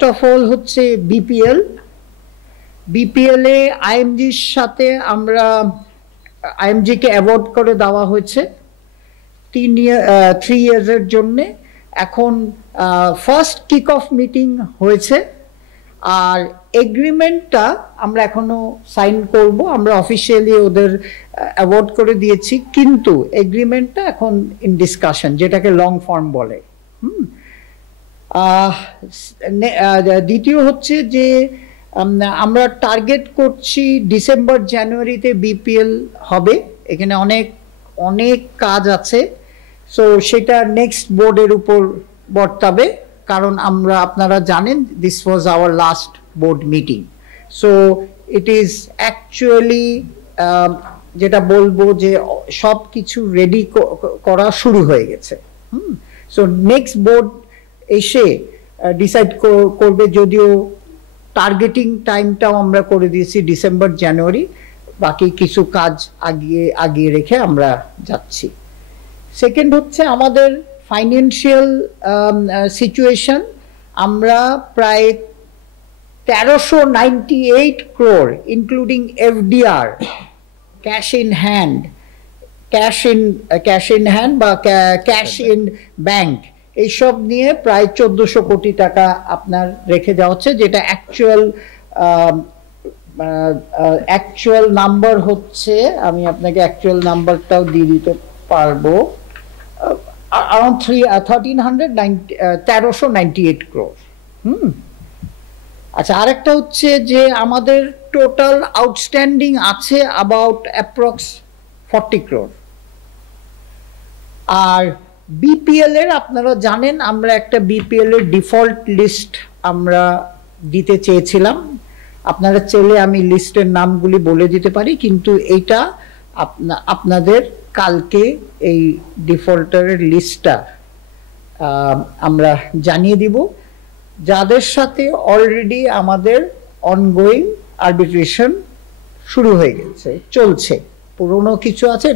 First of all হচ্ছে BPL এ আইএমজির সাথে আমরা আইএমজিকে অ্যাওয়ার্ড করে দেওয়া হয়েছে 3 ইয়ার্সের জন্যে। এখন ফার্স্ট কিক অফ মিটিং হয়েছে, আর এগ্রিমেন্টটা আমরা এখনো সাইন করব। আমরা অফিসিয়ালি ওদের অ্যাওয়ার্ড করে দিয়েছি, কিন্তু এগ্রিমেন্টটা এখন ইন ডিসকাশন, যেটাকে লং ফর্ম বলে। দ্বিতীয় হচ্ছে যে আমরা টার্গেট করছি ডিসেম্বর জানুয়ারিতে বিপিএল হবে। এখানে অনেক অনেক কাজ আছে, সো সেটা নেক্সট বোর্ডের উপর বর্তাবে, কারণ আপনারা জানেন this was our last board meeting. So it is actually যেটা বলবো যে সব কিছু রেডি করা শুরু হয়ে গেছে। সো নেক্সট বোর্ড এসে ডিসাইড করবে, যদিও টার্গেটিং টাইমটাও আমরা করে দিয়েছি ডিসেম্বর জানুয়ারি, বাকি কিছু কাজ আগিয়ে রেখে আমরা যাচ্ছি। সেকেন্ড হচ্ছে আমাদের ফাইন্যান্সিয়াল সিচুয়েশন। আমরা প্রায় 1398 crore including FDR, cash in hand বা ক্যাশ ইন ব্যাংক, এইসব নিয়ে প্রায় 1400 কোটি টাকা আপনার রেখে দেওয়া হচ্ছে, যেটা অ্যাকচুয়াল নাম্বার হচ্ছে, আমি আপনাকে অ্যাকচুয়াল নাম্বারটাও দিয়ে দিতে পারবো, around 1398 ক্রোর। আচ্ছা, আরেকটা হচ্ছে যে আমাদের টোটাল আউটস্ট্যান্ডিং আছে অ্যাবাউট অ্যাপ্রক্স 40 ক্রোর। আর বিপিএল এর আপনারা জানেন আমরা একটা বিপিএল এর ডিফল্ট লিস্ট আমরা দিতে চেয়েছিলাম। আপনারা চাইলে আমি লিস্টের নামগুলি বলে দিতে পারি, কিন্তু এইটা আপনাদের কালকে এই ডিফল্টারের লিস্টটা আমরা জানিয়ে দিব, যাদের সাথে অলরেডি আমাদের অনগোয়িং আরবিট্রেশন শুরু হয়ে গেছে, চলছে। পুরনো কিছু আছে,